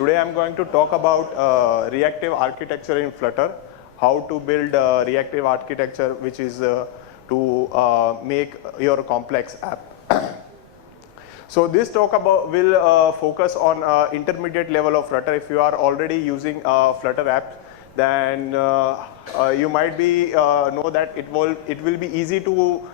Today I'm going to talk about reactive architecture in Flutter, how to build reactive architecture which is to make your complex app. So this talk will focus on intermediate level of Flutter. If you are already using Flutter app, then you might be know that it will be easy to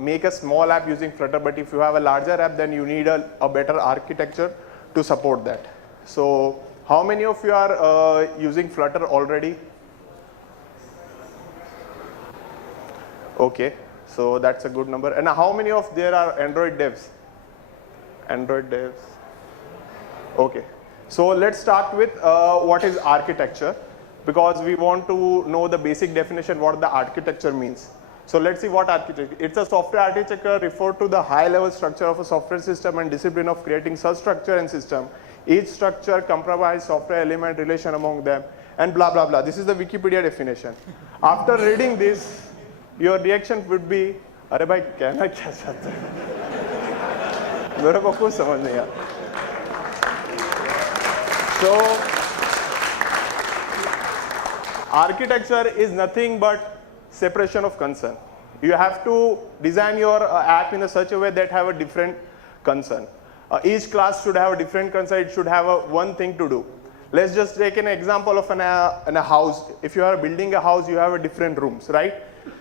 make a small app using Flutter, but if you have a larger app, then you need a better architecture to support that. So how many of you are using Flutter already? Okay, so that's a good number. And how many of there are Android devs? Android devs. Okay, so let's start with what is architecture, because we want to know the basic definition what the architecture means. So let's see what architecture. It's a software architecture referred to the high level structure of a software system and discipline of creating such structure and system. Each structure compromises software element relation among them and blah blah blah. This is the Wikipedia definition. After reading this, your reaction would be, अरे भाई कहना क्या चाहते हैं? मेरे को कुछ समझ नहीं आया. So architecture is nothing but separation of concern. You have to design your app in such a way that have a different concern. Each class should have a different concern. It should have one thing to do. Let's just take an example of in a house. If you are building a house, you have a different rooms, right?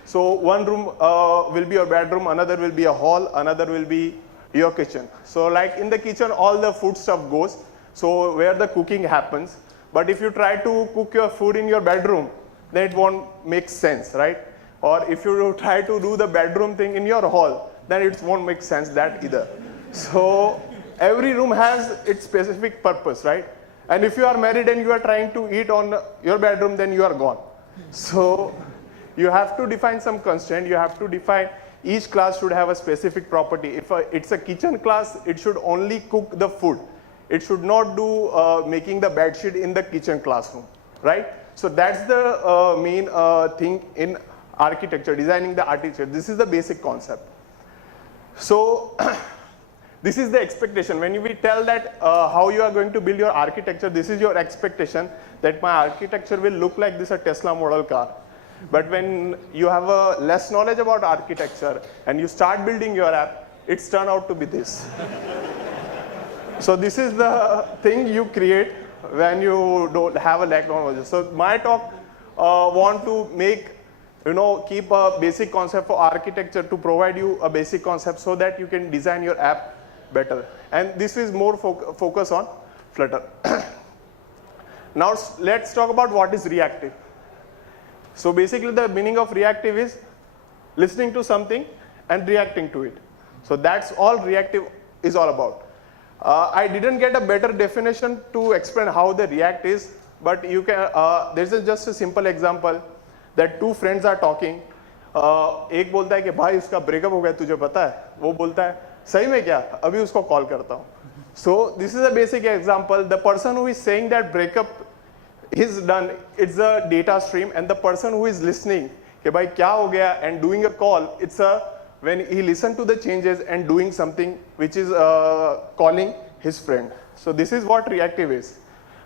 So one room will be your bedroom, another will be a hall, another will be your kitchen. So like in the kitchen, all the food stuff goes. So where the cooking happens. But if you try to cook your food in your bedroom, then it won't make sense, right? Or if you try to do the bedroom thing in your hall, then it won't make sense that either. So every room has its specific purpose, right? And if you are married and you are trying to eat on your bedroom, then you are gone. So you have to define some constraint. You have to define each class should have a specific property. If it's a kitchen class, it should only cook the food. It should not do making the bed sheet in the kitchen classroom, right? So that's the main thing in architecture, designing the architecture. This is the basic concept. So this is the expectation. When we tell that how you are going to build your architecture, this is your expectation that my architecture will look like this, a Tesla model car. But when you have a less knowledge about architecture and you start building your app, it's turned out to be this. So this is the thing you create when you don't have a lack of knowledge. So my talk want to make, keep a basic concept for architecture to provide you a basic concept so that you can design your app better. And this is more focus on Flutter. Now let's talk about what is reactive. So basically the meaning of reactive is listening to something and reacting to it. So that's all reactive is all about. I didn't get a better definition to explain how the React is, but you can. This is just a simple example that two friends are talking. एक बोलता है कि भाई उसका breakup हो गया तुझे पता है? वो बोलता है सही में क्या? अभी उसको कॉल करता हूँ. So this is a basic example. The person who is saying that breakup is done, it's a data stream, and the person who is listening कि भाई क्या हो गया and doing a call, it's a when he listened to the changes and doing something which is calling his friend. So this is what reactive is.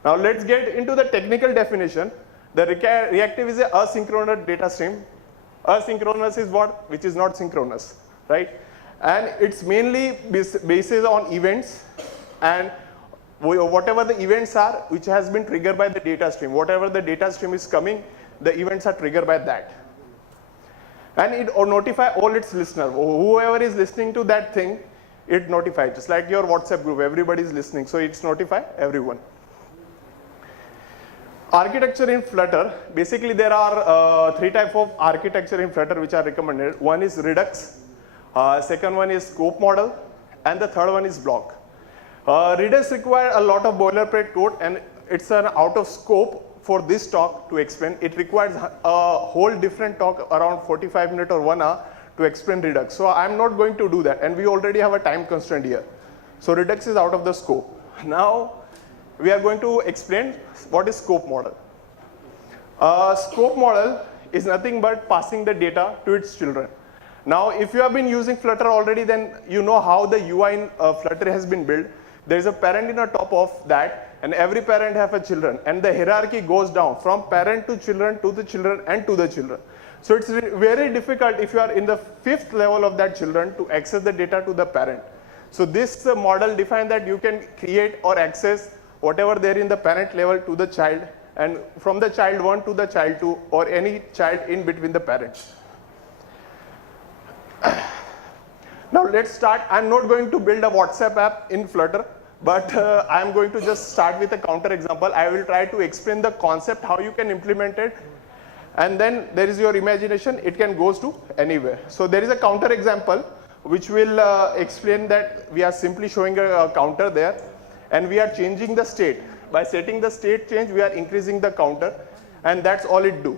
Now let's get into the technical definition. The reactive is an asynchronous data stream. Asynchronous is what? Which is not synchronous, right? And it's mainly based on events, and whatever the events are which has been triggered by the data stream. Whatever the data stream is coming, the events are triggered by that. And it notify all its listeners. Whoever is listening to that thing, it notifies. Just like your WhatsApp group, everybody is listening, so it's notify everyone. Architecture in Flutter. Basically, there are three types of architecture in Flutter which are recommended. One is Redux, second one is ScopedModel, and the third one is BLoC. Redux requires a lot of boilerplate code, and it's an out of scope for this talk to explain. It requires a whole different talk around 45 minutes or 1 hour to explain Redux. So I'm not going to do that, and we already have a time constraint here. So Redux is out of the scope. Now we are going to explain what is ScopedModel. ScopedModel is nothing but passing the data to its children. Now if you have been using Flutter already, then you know how the UI in Flutter has been built. there is a parent in the top of that, and every parent have a children, and the hierarchy goes down from parent to the children and to the children. So it's very difficult if you are in the 5th level of that children to access the data to the parent. So this model defines that you can create or access whatever there in the parent level to the child, and from the child 1 to the child 2, or any child in between the parents. Now let's start. I'm not going to build a WhatsApp app in Flutter, but I'm going to just start with a counter example. I will try to explain the concept, how you can implement it, and then there is your imagination. It can goes to anywhere. So there is a counter example which will explain that we are simply showing a counter there, and we are changing the state. By setting the state change, we are increasing the counter, and that's all it do.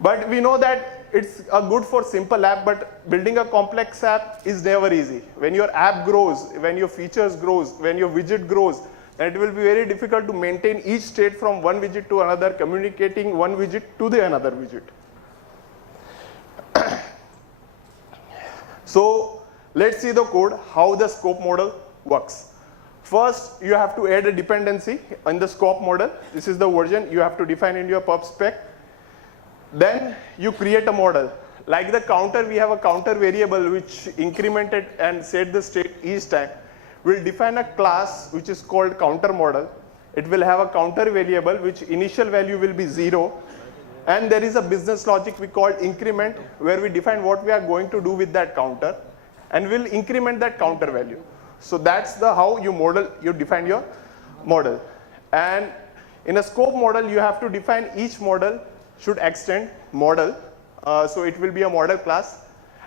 But we know that it's a good for simple app, but building a complex app is never easy. When your app grows, when your features grows, when your widget grows, then it will be very difficult to maintain each state from one widget to another, communicating one widget to the another widget. So let's see the code, how the scope model works. First, you have to add a dependency in the scope model. This is the version you have to define in your pub spec. Then you create a model. Like the counter, we have a counter variable which incremented and set the state each time. We'll define a class which is called counter model. It will have a counter variable which initial value will be 0. And there is a business logic we call increment, where we define what we are going to do with that counter, and we'll increment that counter value. So that's the how you define your model. And in a scope model, you have to define each model should extend model. So it will be a model class.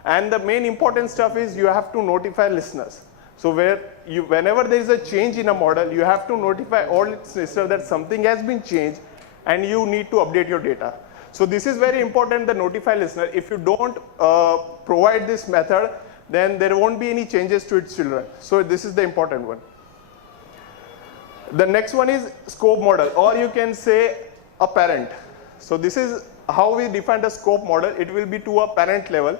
And the main important stuff is you have to notify listeners. So whenever there is a change in a model, you have to notify all listeners that something has been changed and you need to update your data. So this is very important, the notify listener. If you don't provide this method, then there won't be any changes to its children. So this is the important one. The next one is scope model, or you can say a parent. So this is how we define the scope model. It will be to a parent level.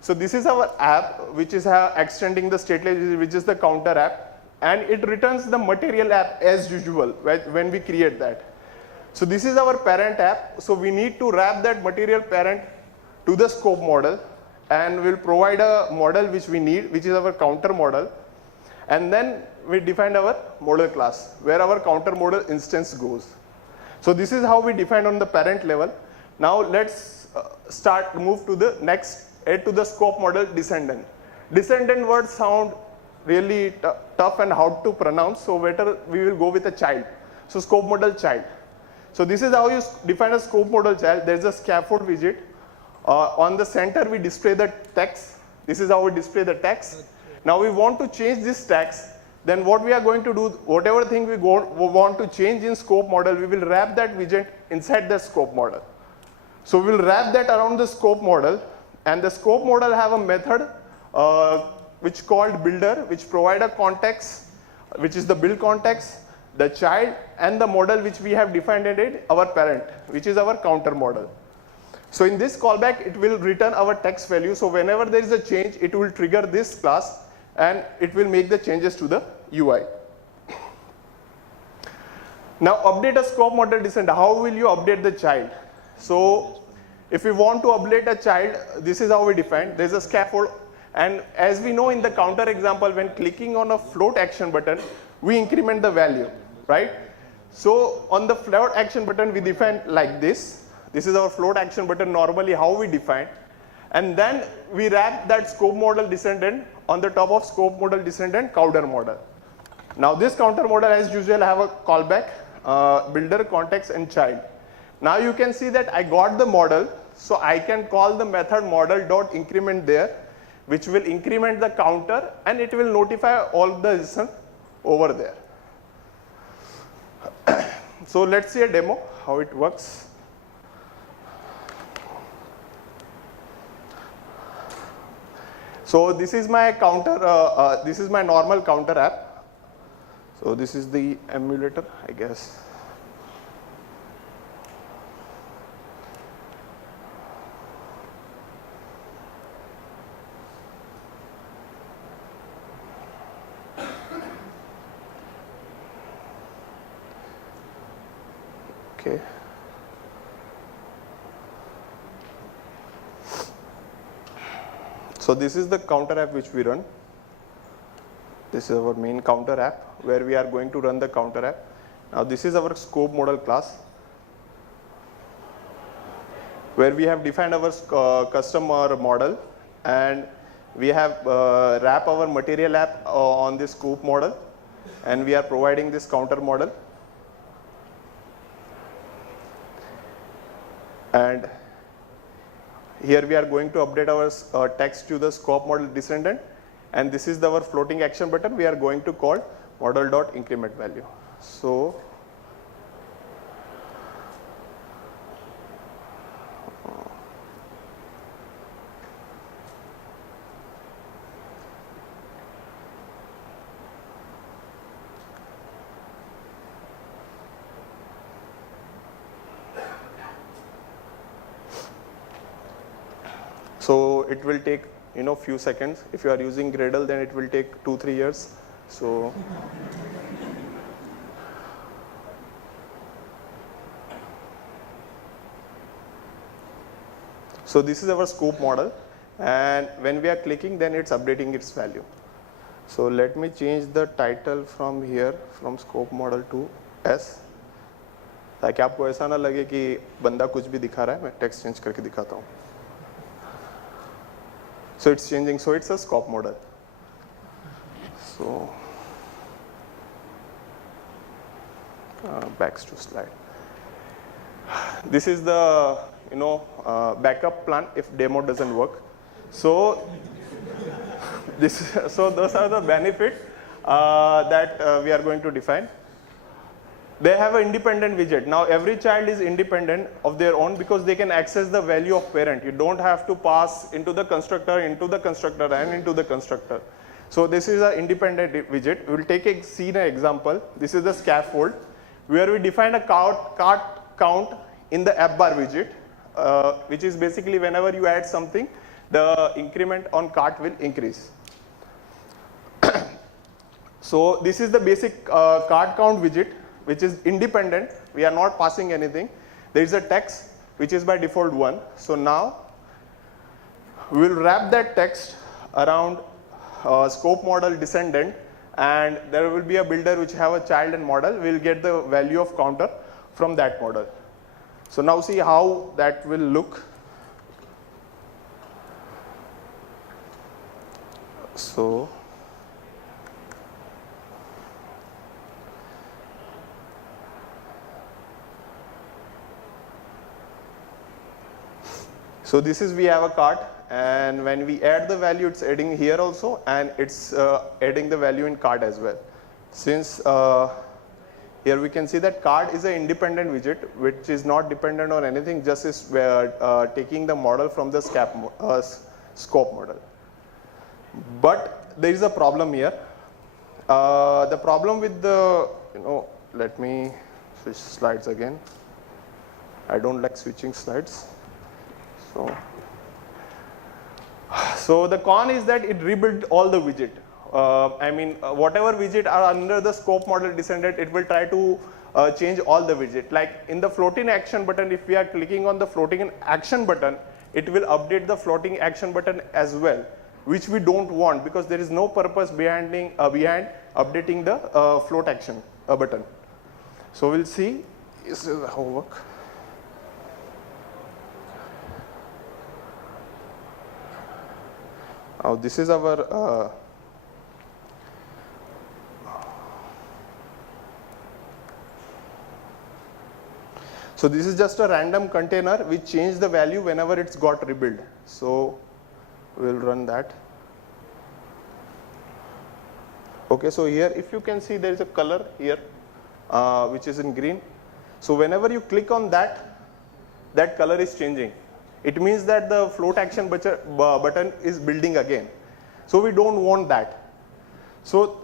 So this is our app, which is extending the stateless, which is the counter app, and it returns the material app as usual when we create that. So this is our parent app. So we need to wrap that material parent to the scope model, and we'll provide a model which we need, which is our counter model. And then we define our model class, where our counter model instance goes. So this is how we define on the parent level. Now let's move to the next, add to the scope model descendant. Descendant words sound really tough and hard to pronounce, so better we will go with a child. So scope model child. So this is how you define a scope model child. There's a scaffold widget. On the center, we display the text. This is how we display the text. Now we want to change this text. Then what we are going to do, whatever thing we want to change in scope model, we will wrap that widget inside the scope model. So we will wrap that around the scope model, and the scope model have a method which called builder, which provide a context, which is the build context, the child, and the model which we have defined in it, our parent, which is our counter model. So in this callback, it will return our text value. So whenever there is a change, it will trigger this class, and it will make the changes to the UI. Now update a scope model descendant. How will you update the child? So if we want to update a child, this is how we define. There's a scaffold, and as we know in the counter example, when clicking on a float action button, we increment the value, right? So on the float action button, we define like this. This is our float action button, normally how we define. And then we wrap that scope model descendant on the top of scope model descendant counter model. Now this counter model as usual have a callback, builder, context, and child. Now you can see that I got the model, so I can call the method model.increment there, which will increment the counter, and it will notify all the listen over there. So let's see a demo, how it works. So this is my counter, this is my normal counter app. So this is the emulator, I guess. Okay. So this is the counter app which we run. This is our main counter app where we are going to run the counter app. Now this is our scope model class where we have defined our customer model, and we have wrap our material app on this scope model, and we are providing this counter model. And here we are going to update our text to the scope model descendant, and this is our floating action button we are going to call model.increment value. So it will take few seconds. If you are using Gradle, then it will take 2-3 years. So this is our scope model, and when we are clicking, then it's updating its value. So let me change the title from here, from scope model to S, ताकि आपको ऐसा ना लगे कि बंदा कुछ भी दिखा रहा है, मैं टेक्स्ट चेंज करके दिखाता हूँ. So it's changing, so it's a scope model. So back to slide. This is the backup plan if demo doesn't work. So those are the benefits that we are going to define. They have an independent widget. Now every child is independent of their own because they can access the value of parent. You don't have to pass into the constructor, and into the constructor. So this is an independent widget. We will take a scene example. This is the scaffold where we define a cart count in the app bar widget, which is basically whenever you add something, the increment on cart will increase. So this is the basic cart count widget, which is independent. We are not passing anything. There is a text which is by default 1. So now we will wrap that text around scope model descendant, and there will be a builder which have a child and model. We will get the value of counter from that model. So now see how that will look. So this is, we have a cart, and when we add the value, it's adding here also, and it's adding the value in cart as well. Since here we can see that cart is an independent widget which is not dependent on anything, just is taking the model from the scope model. But there is a problem here. The problem with the, let me switch slides again. I don't like switching slides. So the con is that it rebuilt all the widget. Whatever widget are under the scope model descendant, it will try to change all the widget. Like in the floating action button, if we are clicking on the floating action button, it will update the floating action button as well, which we don't want because there is no purpose behind updating the float action button. So we'll see. This is the homework. Now this is our so this is just a random container which change the value whenever it's got rebuilt. So we'll run that. Okay, so here if you can see there is a color here which is in green. So whenever you click on that, that color is changing. It means that the float action button is building again. So we don't want that. So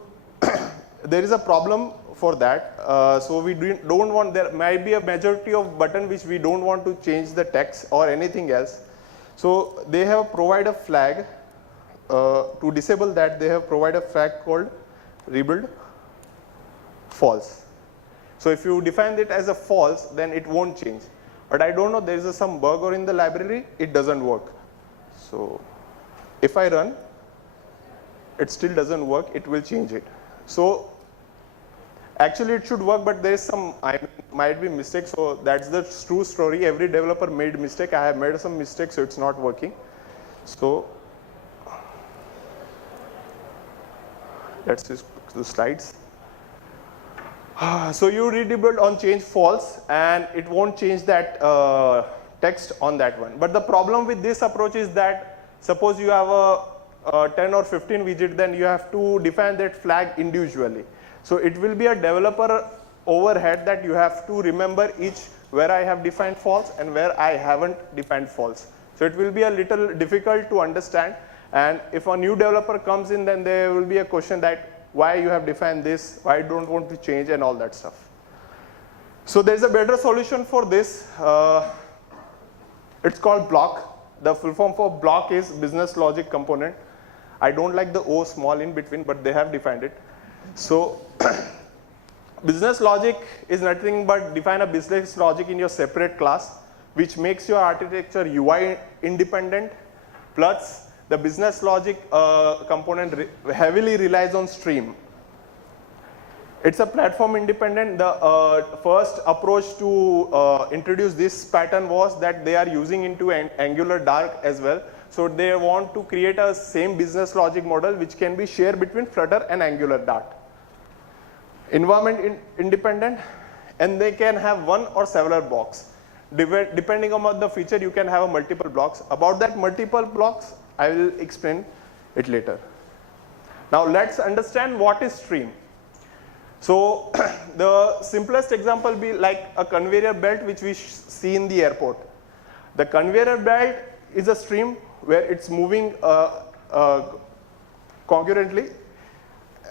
there is a problem for that. So we don't want, there might be a majority of button which we don't want to change the text or anything else. So they have provided a flag to disable that. They have provided a flag called rebuild false. So if you define it as a false, then it won't change. But I don't know, there is some bug or in the library, it doesn't work. So if I run, it still doesn't work, it will change it. So actually it should work, but there is some, might be mistake. So that's the true story. Every developer made mistake. I have made some mistakes, so it's not working. So let's just the slides. So you redebuild on change false, and it won't change that text on that one. But the problem with this approach is that suppose you have a 10 or 15 widget, then you have to define that flag individually. So it will be a developer overhead that you have to remember each where I have defined false and where I haven't defined false. So it will be a little difficult to understand, and if a new developer comes in, then there will be a question that why you have defined this, why you don't want to change, and all that stuff. So there's a better solution for this. It's called BLoC. The full form for BLoC is business logic component. I don't like the O small in between, but they have defined it. So business logic is nothing but define a business logic in your separate class, which makes your architecture UI independent, plus the business logic component heavily relies on stream. It's a platform independent. The first approach to introduce this pattern was that they are using into Angular Dark as well. So they want to create a same business logic model which can be shared between Flutter and Angular Dart. Environment independent, and they can have one or several blocks. Depending on the feature, you can have multiple blocks. About that multiple blocks, I will explain it later. Now let's understand what is stream. So the simplest example be like a conveyor belt which we see in the airport. The conveyor belt is a stream where it's moving concurrently,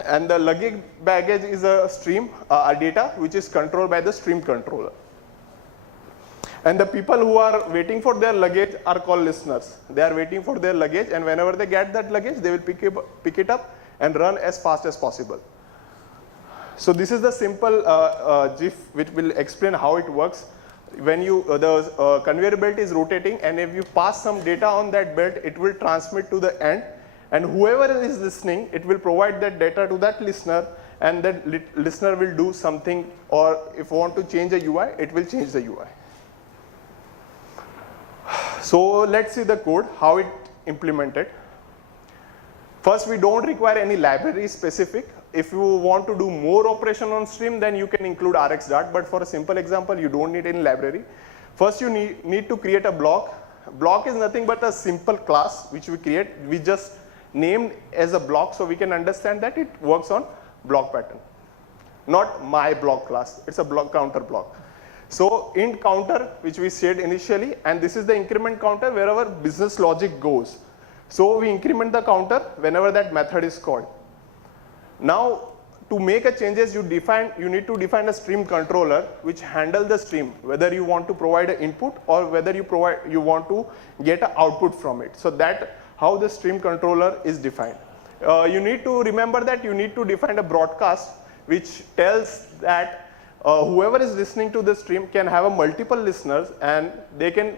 and the luggage baggage is a stream, a data which is controlled by the stream controller. And the people who are waiting for their luggage are called listeners. They are waiting for their luggage, and whenever they get that luggage, they will pick it up and run as fast as possible. So this is the simple GIF which will explain how it works. When the conveyor belt is rotating, and if you pass some data on that belt, it will transmit to the end, and whoever is listening, it will provide that data to that listener, and that listener will do something, or if you want to change a UI, it will change the UI. So let's see the code, how it implemented. First, we don't require any library specific. If you want to do more operation on stream, then you can include RxDart, but for a simple example, you don't need any library. First, you need to create a BLoC. BLoC is nothing but a simple class which we create. We just named as a BLoC so we can understand that it works on BLoC pattern. Not my BLoC class, it's a BLoC counter block. So int counter, which we said initially, and this is the increment counter wherever business logic goes. So we increment the counter whenever that method is called. Now to make a changes, you need to define a stream controller which handle the stream, whether you want to provide an input or whether you want to get an output from it. So that how the stream controller is defined. You need to remember that you need to define a broadcast which tells that whoever is listening to the stream can have a multiple listeners, and they can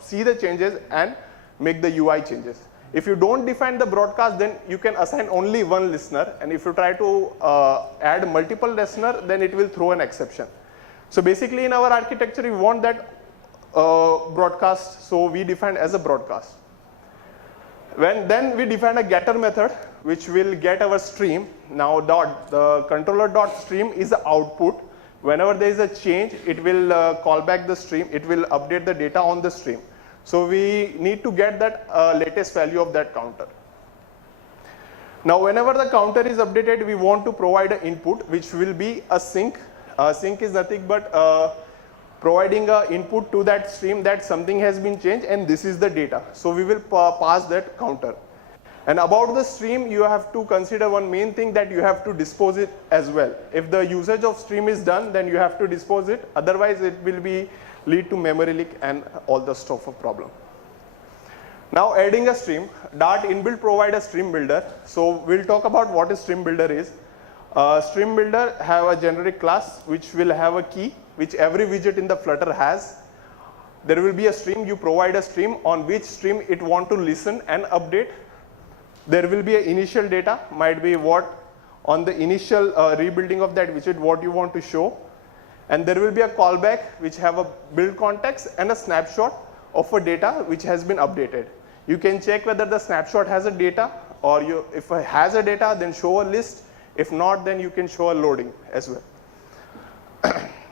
see the changes and make the UI changes. If you don't define the broadcast, then you can assign only one listener, and if you try to add multiple listener, then it will throw an exception. So basically in our architecture, we want that broadcast, so we define as a broadcast. Then we define a getter method which will get our stream. Now the controller dot stream is the output. Whenever there is a change, it will call back the stream, it will update the data on the stream. So we need to get that latest value of that counter. Now whenever the counter is updated, we want to provide an input which will be a sync. Sync is nothing but providing an input to that stream that something has been changed and this is the data. So we will pass that counter. And about the stream, you have to consider one main thing, that you have to dispose it as well. If the usage of stream is done, then you have to dispose it. Otherwise, it will lead to memory leak and all the stuff of problem. Now adding a stream, Dart inbuilt provide a stream builder. So we'll talk about what a stream builder is. Stream builder have a generic class which will have a key which every widget in the Flutter has. There will be a stream, you provide a stream on which stream it want to listen and update. There will be an initial data, might be what on the initial rebuilding of that widget what you want to show. And there will be a callback which have a build context and a snapshot of a data which has been updated. You can check whether the snapshot has a data, or if it has a data then show a list. If not, then you can show a loading as well.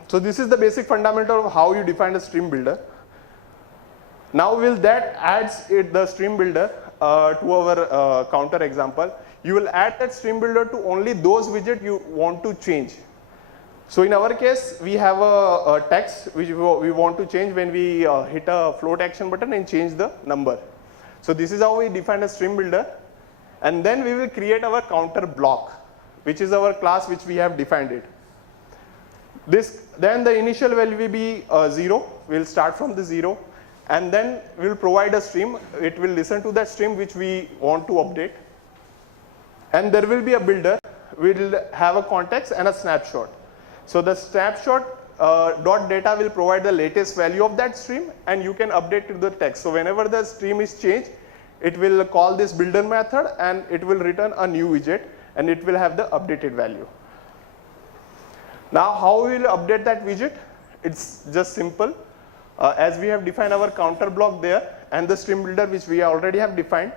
So this is the basic fundamental of how you define a stream builder. Now that adds the stream builder to our counter example. You will add that stream builder to only those widgets you want to change. So in our case, we have a text which we want to change when we hit a float action button and change the number. So this is how we define a stream builder. And then we will create our counter block, which is our class which we have defined it. Then the initial value will be 0. We'll start from the 0. And then we'll provide a stream. It will listen to that stream which we want to update. And there will be a builder. We'll have a context and a snapshot. So the snapshot dot data will provide the latest value of that stream, and you can update to the text. So whenever the stream is changed, it will call this builder method and it will return a new widget and it will have the updated value. Now how we will update that widget? It's just simple. As we have defined our counter block there and the stream builder which we already have defined,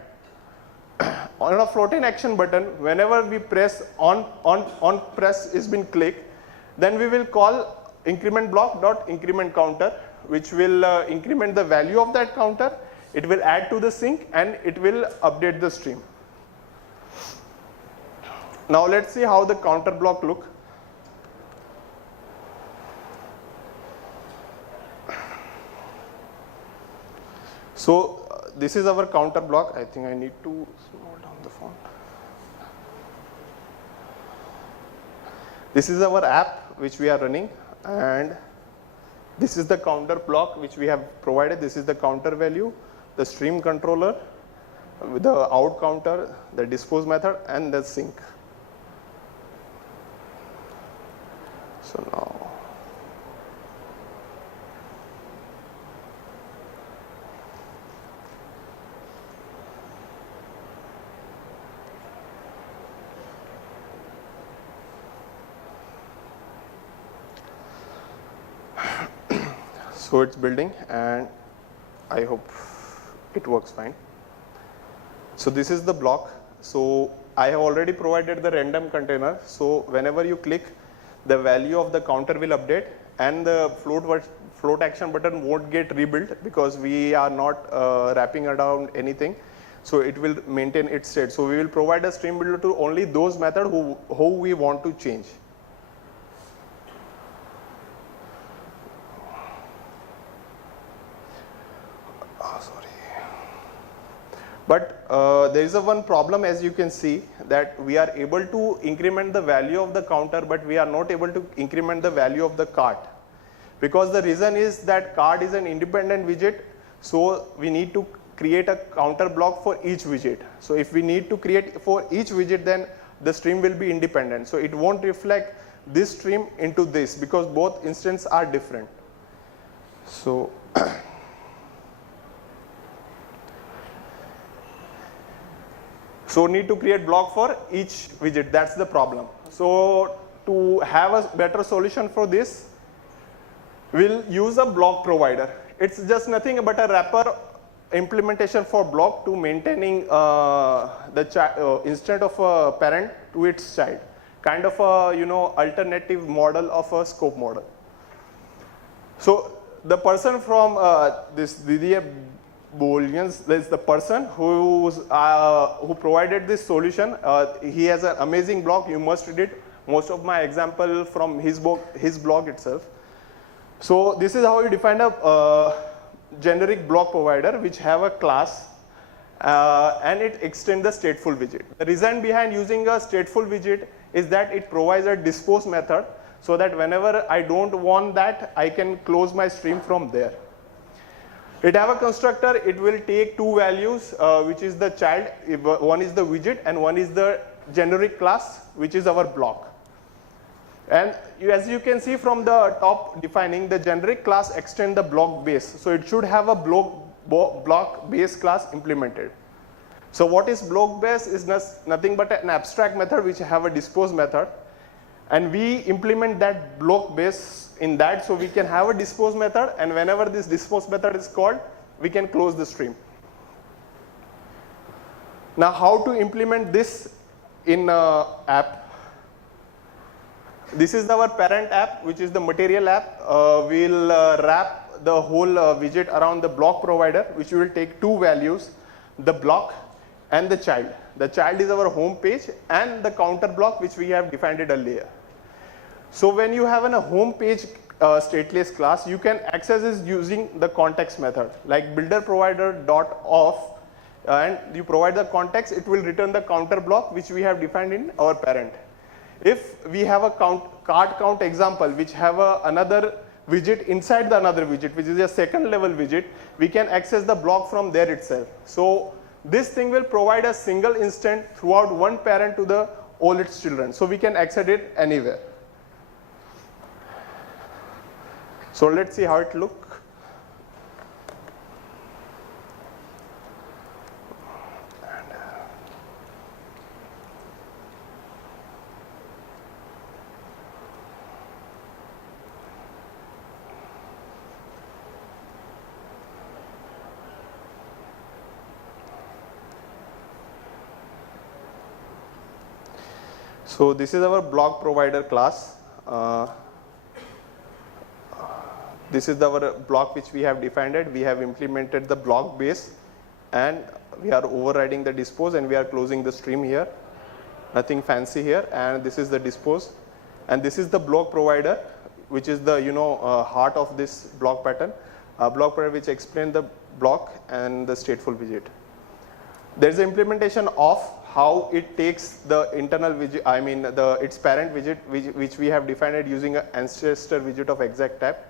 on a floating action button, whenever we press on press is been clicked, then we will call increment block dot increment counter, which will increment the value of that counter. It will add to the sync and it will update the stream. Now let's see how the counter block look. So this is our counter block. I think I need to slow down the font. This is our app which we are running, and this is the counter block which we have provided. This is the counter value, the stream controller, with the out counter, the dispose method, and the sync. So now so it's building, and I hope it works fine. So this is the block. So I have already provided the random container. So whenever you click, the value of the counter will update, and the float action button won't get rebuilt because we are not wrapping around anything. So it will maintain its state. So we will provide a stream builder to only those methods who we want to change. But there is one problem, as you can see, that we are able to increment the value of the counter, but we are not able to increment the value of the cart. Because the reason is that cart is an independent widget, so we need to create a counter block for each widget. So if we need to create for each widget, then the stream will be independent. So it won't reflect this stream into this because both instances are different. So so need to create block for each widget. That's the problem. So to have a better solution for this, we'll use a block provider. It's just nothing but a wrapper implementation for block to maintaining the instead of a parent to its child. Kind of a alternative model of a scope model. So the person from this DDA Booleans, there's the person who provided this solution. He has an amazing blog. You must read it. Most of my example from his blog itself. So this is how you define a generic block provider which have a class and it extends the stateful widget. The reason behind using a stateful widget is that it provides a dispose method so that whenever I don't want that, I can close my stream from there. It have a constructor. It will take two values, which is the child. One is the widget and one is the generic class, which is our block. And as you can see from the top defining, the generic class extend the block base. So it should have a block base class implemented. So what is block base is nothing but an abstract method which have a dispose method. And we implement that block base in that, so we can have a dispose method, and whenever this dispose method is called, we can close the stream. Now how to implement this in app? This is our parent app, which is the material app. We'll wrap the whole widget around the block provider, which will take two values, the block and the child. The child is our home page and the counter block, which we have defined it earlier. So when you have a home page stateless class, you can access it using the context method, like builder provider dot off, and you provide the context, it will return the counter block which we have defined in our parent. If we have a card count example which have another widget inside the another widget, which is a second level widget, we can access the block from there itself. So this thing will provide a single instant throughout one parent to all its children. So we can access it anywhere. So let's see how it looks. So this is our block provider class. This is our block which we have defined it. We have implemented the block base, and we are overriding the dispose, and we are closing the stream here. Nothing fancy here. And this is the dispose, and this is the block provider, which is the heart of this block pattern. Block provider which explain the block and the stateful widget. There is an implementation of how it takes the internal widget, its parent widget, which we have defined it using an ancestor widget of exact type.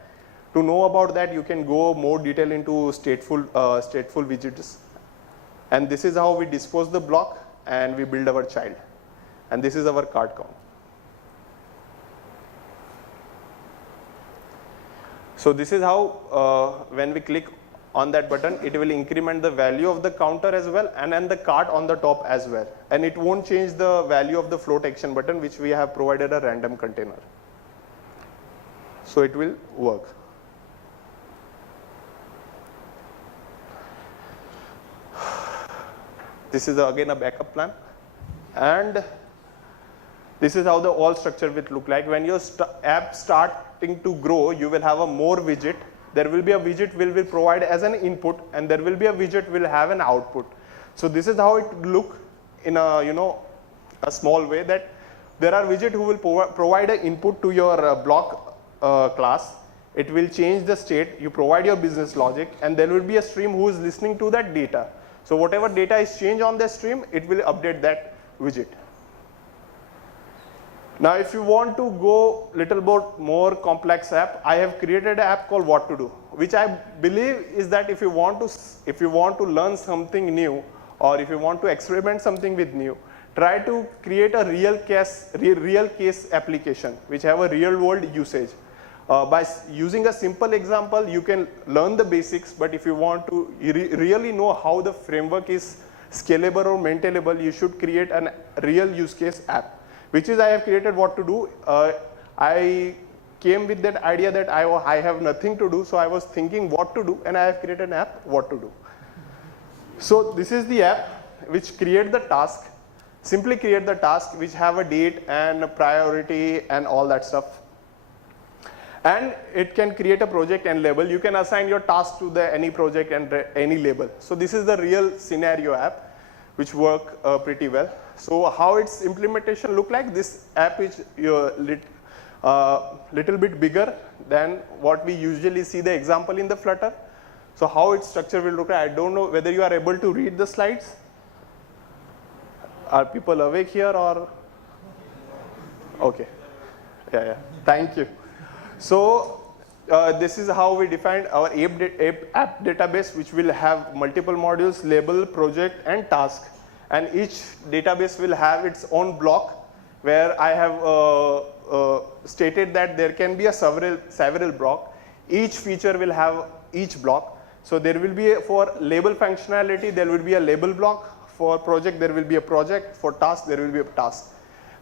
To know about that, you can go more detail into stateful widgets. And this is how we dispose the block and we build our child. And this is our card count. So this is how when we click on that button, it will increment the value of the counter as well, and then the card on the top as well. And it won't change the value of the float action button, which we have provided a random container. So it will work. This is again a backup plan. And this is how the all structure will look like. When your app starting to grow, you will have a more widget. There will be a widget will provide as an input, and there will be a widget will have an output. So this is how it look in a a small way, that there are widget who will provide an input to your block class. It will change the state. You provide your business logic, and there will be a stream who is listening to that data. So whatever data is changed on the stream, it will update that widget. Now, if you want to go little bit more complex app, I have created an app called What to Do, which I believe is that if you want to learn something new, or if you want to experiment something with new, try to create a real case application which have a real world usage. By using a simple example, you can learn the basics, but if you want to really know how the framework is scalable or maintainable, you should create a real use case app. Which is I have created What to Do. I came with that idea that I have nothing to do, so I was thinking what to do, and I have created an app, What to Do. So this is the app which create the task, simply create the task which have a date and a priority and all that stuff. And it can create a project and label. You can assign your task to any project and any label. So this is the real scenario app which work pretty well. So how its implementation look like? This app is little bit bigger than what we usually see the example in the Flutter. So how its structure will look like? I don't know whether you are able to read the slides. Are people awake here or? Okay. Yeah. Thank you. So this is how we defined our app database, which will have multiple modules, label, project, and task. And each database will have its own block where I have stated that there can be a several block. Each feature will have each block. So there will be for label functionality, there will be a label block. For project, there will be a project. For task, there will be a task.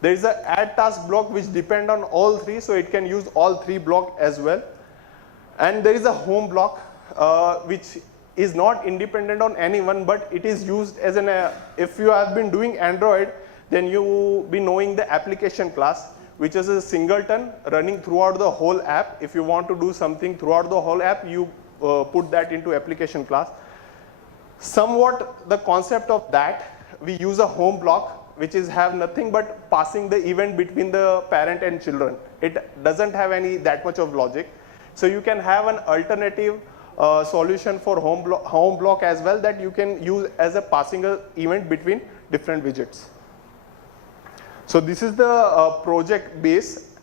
There is a add task block which depend on all three, so it can use all three block as well. And there is a home block which is not independent on anyone, but it is used as an, if you have been doing Android, then you will be knowing the application class, which is a singleton running throughout the whole app. If you want to do something throughout the whole app, you put that into application class. Somewhat the concept of that, we use a home block, which is have nothing but passing the event between the parent and children. It doesn't have any that much of logic. So you can have an alternative solution for home block as well that you can use as a passing event between different widgets. So this is the project base,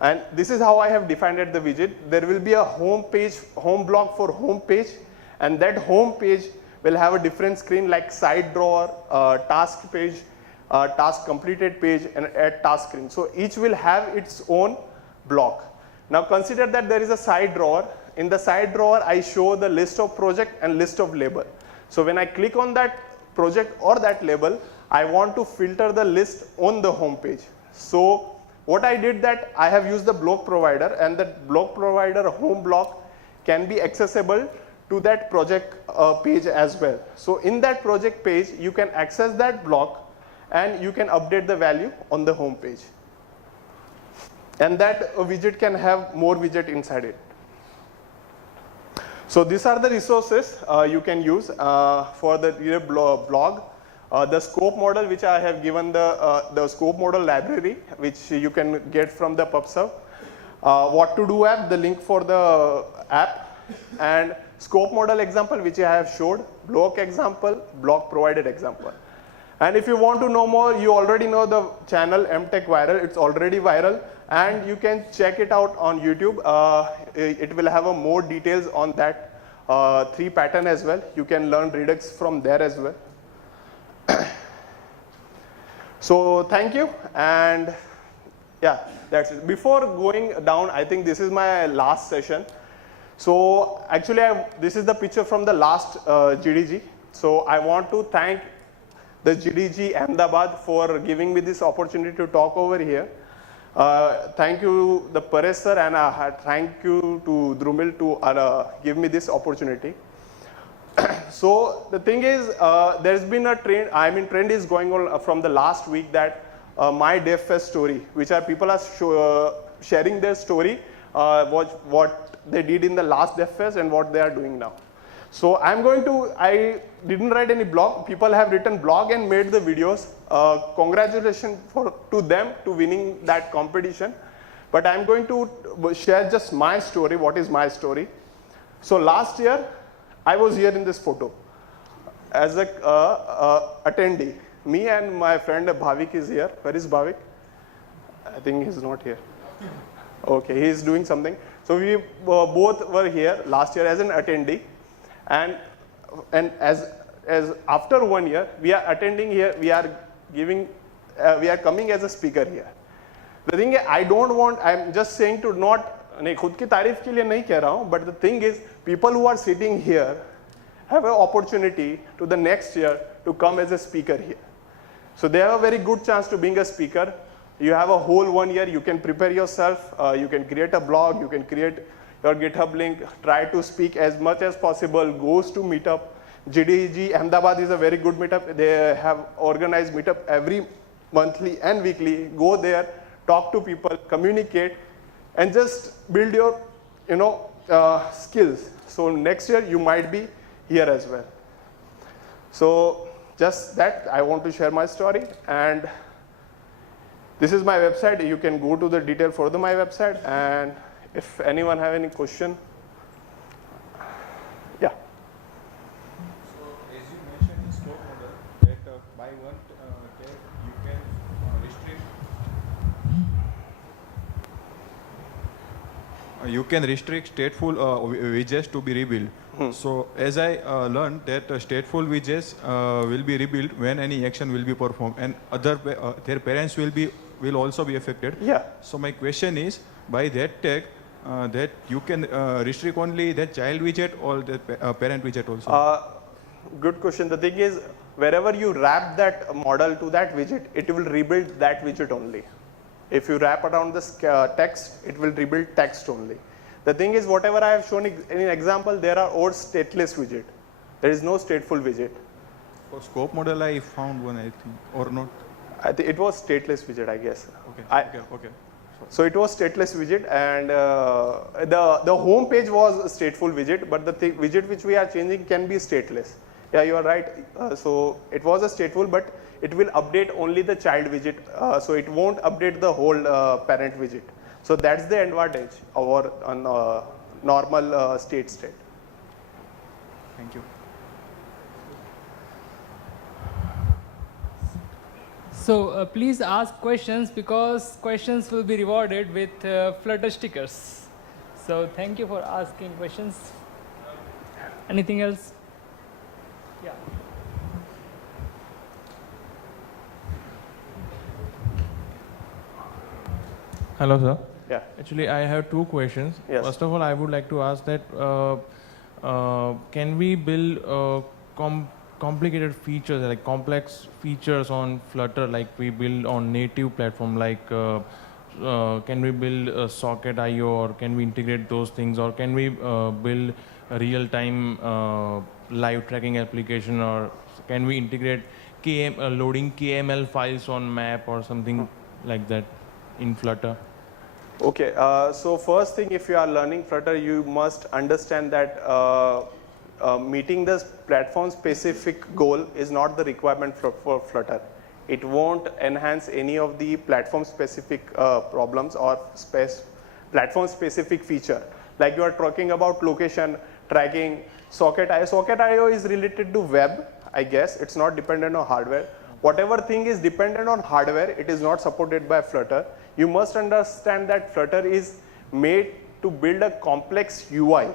and this is how I have defined the widget. There will be a home page, home block for home page, and that home page will have a different screen like side drawer, task page, task completed page, and add task screen. So each will have its own block. Now consider that there is a side drawer. In the side drawer, I show the list of project and list of label. So when I click on that project or that label, I want to filter the list on the home page. So what I did that I have used the BLoC provider, and that BLoC provider home block can be accessible to that project page as well. So in that project page, you can access that block and you can update the value on the home page. And that widget can have more widget inside it. So these are the resources you can use for the blog. The scope model, which I have given the scope model library, which you can get from the PubSub. What to do app, the link for the app, and scope model example, which I have showed, BLoC example, BLoC provided example. And if you want to know more, you already know the channel MTech Viral. It's already viral, and you can check it out on YouTube. It will have more details on that 3 pattern as well. You can learn Redux from there as well. So thank you, and yeah, that's it. Before going down, I think this is my last session. So actually, this is the picture from the last GDG. So I want to thank the GDG Ahmedabad for giving me this opportunity to talk over here. Thank you, the Paresh sir, and thank you to Drumil to give me this opportunity. So the thing is, there's been a trend. I mean, trend is going on from the last week that my DevFest story, which are people are sharing their story, what they did in the last DevFest and what they are doing now. So I didn't write any blog. People have written blog and made the videos. Congratulations to them to winning that competition. But I'm going to share just my story. What is my story? So last year, I was here in this photo as a attendee. Me and my friend Bhavik is here. Where is Bhavik? I think he's not here. Okay, he's doing something. So we both were here last year as an attendee, and as after 1 year, we are attending here. We are coming as a speaker here. The thing is, I'm just saying to not. नहीं खुद की तारीफ के लिए नहीं कह रहा हूँ, but the thing is, people who are sitting here have an opportunity to the next year to come as a speaker here. So they have a very good chance to being a speaker. You have a whole 1 year. You can prepare yourself. You can create a blog. You can create your GitHub link. Try to speak as much as possible. Goes to meetup. GDG Ahmedabad is a very good meetup. They have organized meetup every monthly and weekly. Go there, talk to people, communicate, and just build your skills. So next year you might be here as well. So just that, I want to share my story, and this is my website. You can go to the detail for my website, and if anyone have any question, yeah. So as you mentioned in scope model that by one tag you can restrict. you can restrict stateful widgets to be rebuilt. So as I learned that stateful widgets will be rebuilt when any action will be performed, and their parents will also be affected. Yeah. So my question is, by that tag, that you can restrict only that child widget or the parent widget also? Good question. The thing is, wherever you wrap that model to that widget, it will rebuild that widget only. If you wrap around this text, it will rebuild text only. The thing is, whatever I have shown in an example, there are all stateless widget. There is no stateful widget. For scope model, I found one, I think, or not. I think it was stateless widget, I guess. Okay. So it was stateless widget, and the home page was a stateful widget, but the widget which we are changing can be stateless. Yeah, you are right. So it was a stateful, but it will update only the child widget, so it won't update the whole parent widget. So that's the advantage over normal state. Thank you. So please ask questions, because questions will be rewarded with Flutter stickers. So thank you for asking questions. Anything else? Yeah. Hello, sir. Yeah. Actually, I have two questions. Yes. First of all, I would like to ask that can we build complicated features, like complex features on Flutter, like we build on native platform, like can we build Socket.io, or can we integrate those things, or can we build a real-time live tracking application, or can we integrate loading KML files on map or something like that in Flutter? Okay, so first thing, if you are learning Flutter, you must understand that meeting this platform specific goal is not the requirement for Flutter. It won't enhance any of the platform specific problems or platform specific feature. Like you are talking about location tracking, Socket.io. Socket.io is related to web, I guess. It's not dependent on hardware. Whatever thing is dependent on hardware, it is not supported by Flutter. You must understand that Flutter is made to build a complex UI.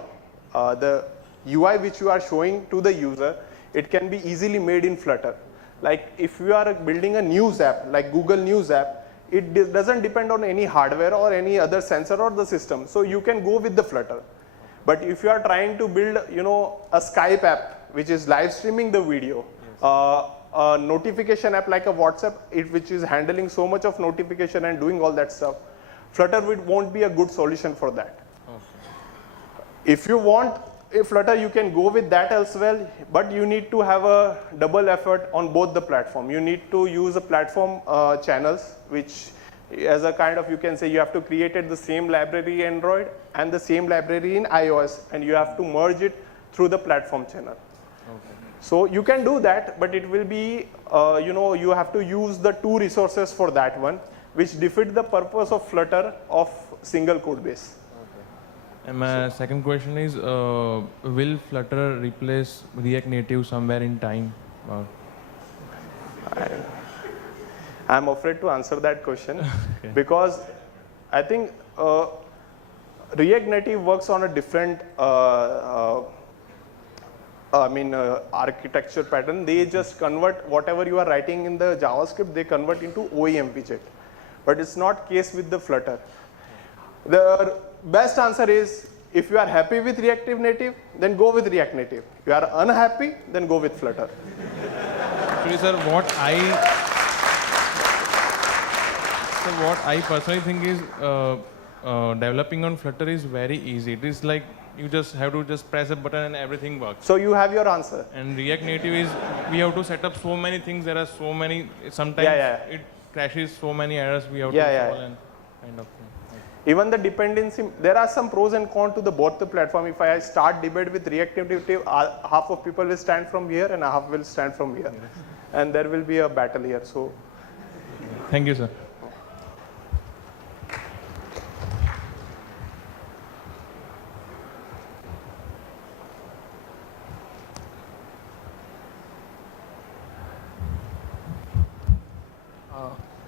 The UI which you are showing to the user, it can be easily made in Flutter. Like if you are building a news app, like Google News app, it doesn't depend on any hardware or any other sensor or the system. So you can go with the Flutter. But if you are trying to build, a Skype app, which is live streaming the video, a notification app like a WhatsApp, which is handling so much of notification and doing all that stuff, Flutter won't be a good solution for that. Okay. If you want a Flutter, you can go with that as well, but you need to have a double effort on both the platform. You need to use a platform channels, which as a kind of, you can say, you have to create the same library in Android and the same library in iOS, and you have to merge it through the platform channel. Okay. So you can do that, but it will be, you have to use the two resources for that one, which defeat the purpose of Flutter of single code base. Okay. And my second question is, will Flutter replace React Native somewhere in time? I'm afraid to answer that question. Okay. Because I think React Native works on a different architecture pattern. They just convert whatever you are writing in the JavaScript, they convert into OEM widget. But it's not case with the Flutter. The best answer is, if you are happy with React Native, then go with React Native. If you are unhappy, then go with Flutter. Actually, sir, what I personally think is developing on Flutter is very easy. It is like you just have to just press a button and everything works. So you have your answer. And React Native is, we have to set up so many things. There are so many, sometimes it crashes, so many errors we have to solve and kind of thing. Even the dependency, there are some pros and cons to both the platform. If I start debate with React Native, half of people will stand from here and half will stand from here. Yes. And there will be a battle here. So, thank you, sir.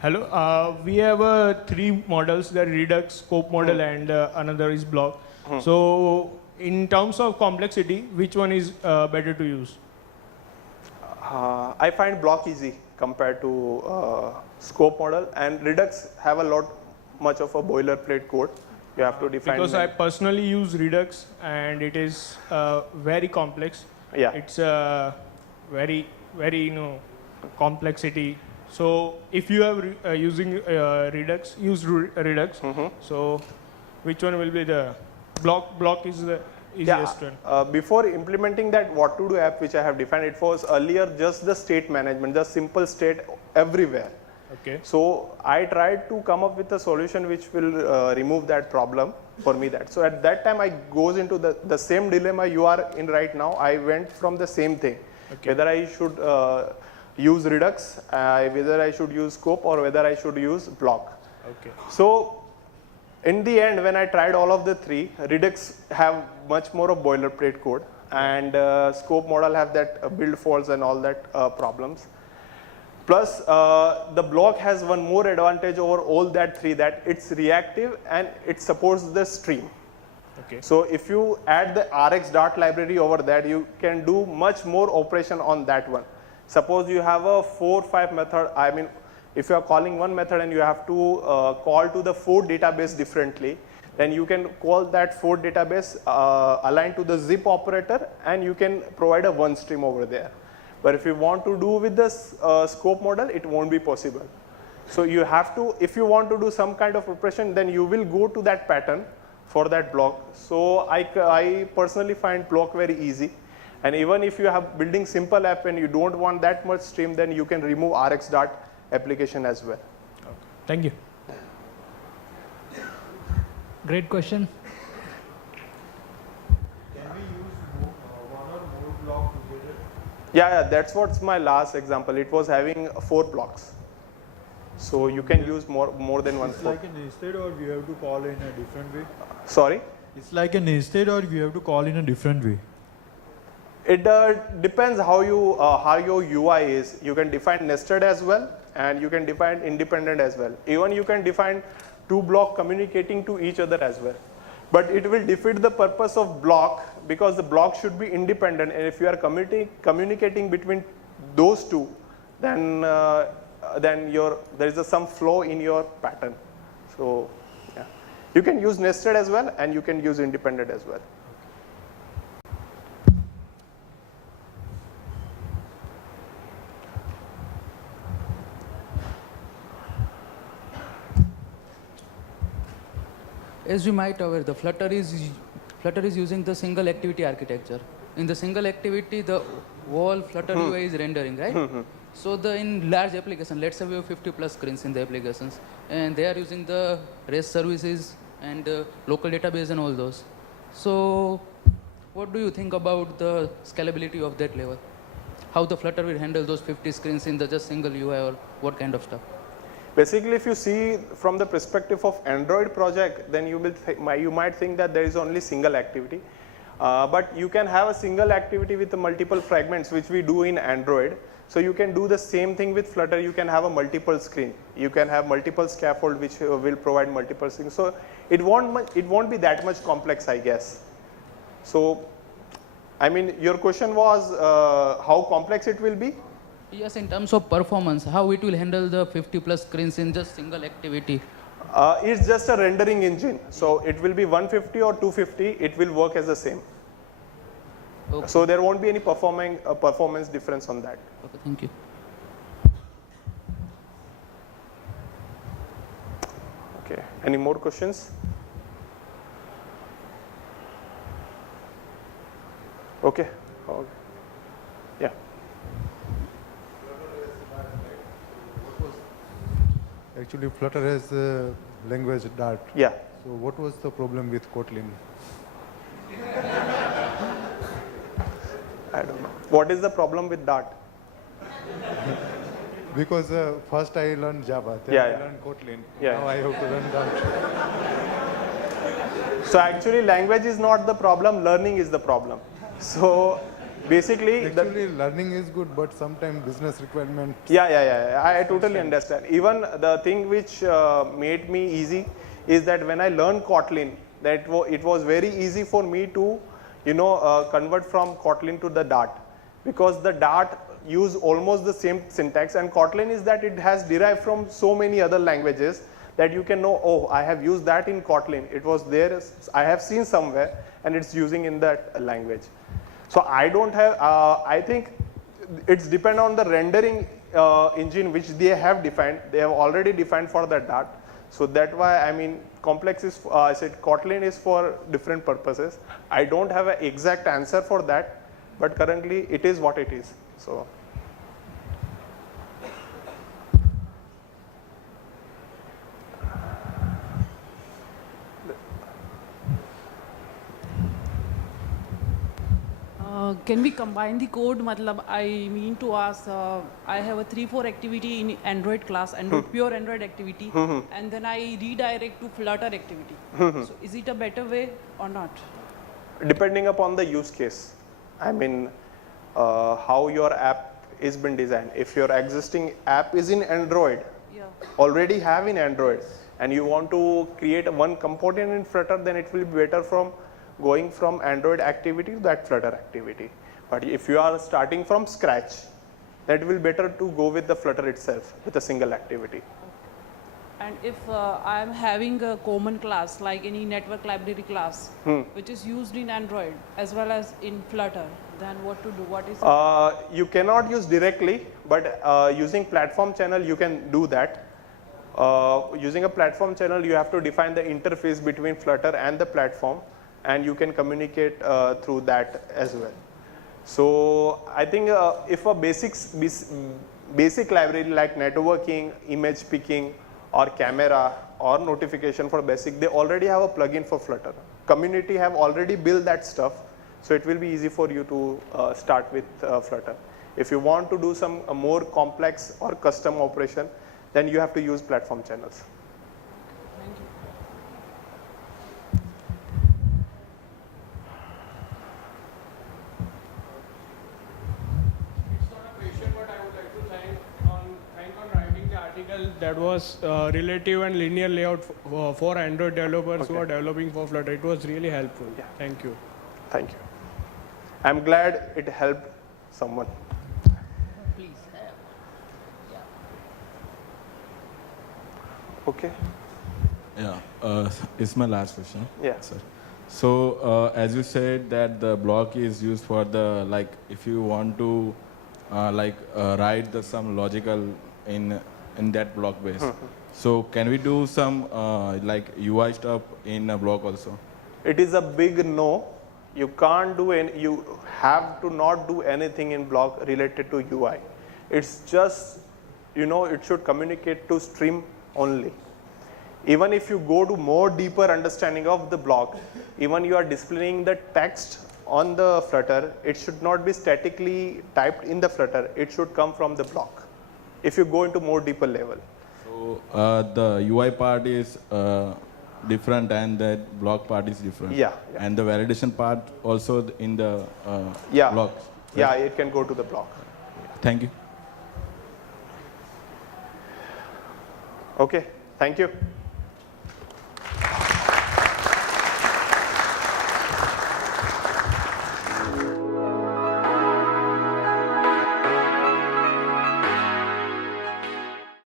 Hello. We have three models, the Redux, ScopedModel, and another is BLoC. So in terms of complexity, which one is better to use? I find BLoC easy compared to ScopedModel, and Redux have a lot much of a boilerplate code. You have to define. Because I personally use Redux, and it is very complex. Yeah. It's very complexity. So if you are using Redux, use Redux. So which one will be the BLoC is the easiest one. Before implementing that what to do app which I have defined, it was earlier just the state management, just simple state everywhere. Okay. So I tried to come up with a solution which will remove that problem for me. So at that time I goes into the same dilemma you are in right now. I went from the same thing, whether I should use Redux, whether I should use Scope, or whether I should use BLoC. Okay. So in the end, when I tried all of the three, Redux have much more of boilerplate code, and ScopedModel have that build faults and all that problems. Plus, the BLoC has one more advantage over all that three, that it's reactive and it supports the stream. Okay. So if you add the RX.Dart library over that, you can do much more operation on that one. Suppose you have a 4 or 5 method, I mean, if you are calling one method and you have to call to the 4 database differently, then you can call that 4 database aligned to the zip operator, and you can provide a one stream over there. But if you want to do with the ScopedModel, it won't be possible. So you have to, if you want to do some kind of operation, then you will go to that pattern for that BLoC. So I personally find BLoC very easy. And even if you have building simple app and you don't want that much stream, then you can remove RX.Dart application as well. Okay. Thank you. Great question. Can we use one or more BLoC together? Yeah, that's what's my last example. It was having 4 blocks. So you can use more than one. It's like an instead, or we have to call in a different way? Sorry? It's like an instead, or we have to call in a different way? It depends how your UI is. You can define nested as well, and you can define independent as well. Even you can define 2 blocks communicating to each other as well. But it will defeat the purpose of BLoC, because the BLoC should be independent, and if you are communicating between those two, then there is some flaw in your pattern. So yeah, you can use nested as well, and you can use independent as well. As we might aware, the Flutter is using the single activity architecture. In the single activity, the whole Flutter UI is rendering, right? So in large application, let's say we have 50 plus screens in the applications, and they are using the REST services and local database and all those. So what do you think about the scalability of that level? How the Flutter will handle those 50 screens in the just single UI, or what kind of stuff? Basically, if you see from the perspective of Android project, then you might think that there is only single activity. But you can have a single activity with multiple fragments, which we do in Android. So you can do the same thing with Flutter. You can have a multiple screen. You can have multiple scaffold, which will provide multiple things. So it won't be that much complex, I guess. So, I mean, your question was how complex it will be? Yes, in terms of performance, how it will handle the 50 plus screens in just single activity? It's just a rendering engine. So it will be 150 or 250, it will work as the same. Okay. So there won't be any performance difference on that. Okay, thank you. Okay, any more questions? Okay. Yeah. Actually, Flutter has language Dart. Yeah. So what was the problem with Kotlin? I don't know. What is the problem with Dart? Because first I learned Java, then I learned Kotlin. Yeah. Now I have to learn Dart. So actually language is not the problem, learning is the problem. So basically, Actually, learning is good, but sometimes business requirement. yeah. I totally understand. Even the thing which made me easy is that when I learned Kotlin, that it was very easy for me to, convert from Kotlin to the Dart, because the Dart use almost the same syntax, and Kotlin is that it has derived from so many other languages that you can know, oh, I have used that in Kotlin. It was there, I have seen somewhere, and it's using in that language. So I don't have, I think it's depend on the rendering engine which they have defined. They have already defined for the Dart. So that's why, I mean, complex is, I said Kotlin is for different purposes. I don't have an exact answer for that, but currently it is what it is. So. Can we combine the code? Matlab, I mean to ask, I have a 3-4 activity in Android class, pure Android activity, and then I redirect to Flutter activity. So is it a better way or not? Depending upon the use case. I mean, how your app is been designed. If your existing app is in Android, already have in Android, and you want to create one component in Flutter, then it will be better from going from Android activity to that Flutter activity. But if you are starting from scratch, that will better to go with the Flutter itself with a single activity. And if I am having a common class like any network library class, which is used in Android as well as in Flutter, then what to do? What is it? You cannot use directly, but using platform channel you can do that. Using a platform channel, you have to define the interface between Flutter and the platform, and you can communicate through that as well. So I think if a basic library like networking, image picking, or camera, or notification for basic, they already have a plugin for Flutter. Community have already built that stuff, so it will be easy for you to start with Flutter. If you want to do some more complex or custom operation, then you have to use platform channels. Thank you. It's not a question, but I would like to thank on writing the article that was relative and linear layout for Android developers who are developing for Flutter. It was really helpful. Yeah. Thank you. Thank you. I'm glad it helped someone. Please. Okay. Yeah, it's my last question. Yeah. Sir. So as you said that the BLoC is used for the, like, if you want to write some logical in that BLoC base. So can we do some like UI stuff in a BLoC also? It is a big no. You can't do any, you have to not do anything in BLoC related to UI. It's just, it should communicate to stream only. Even if you go to more deeper understanding of the BLoC, even you are displaying the text on the Flutter, it should not be statically typed in the Flutter. It should come from the BLoC. If you go into more deeper level. So the UI part is different and the BLoC part is different. Yeah. And the validation part also in the Yeah. BLoC. Right? Yeah, it can go to the BLoC. Thank you. Okay, thank you.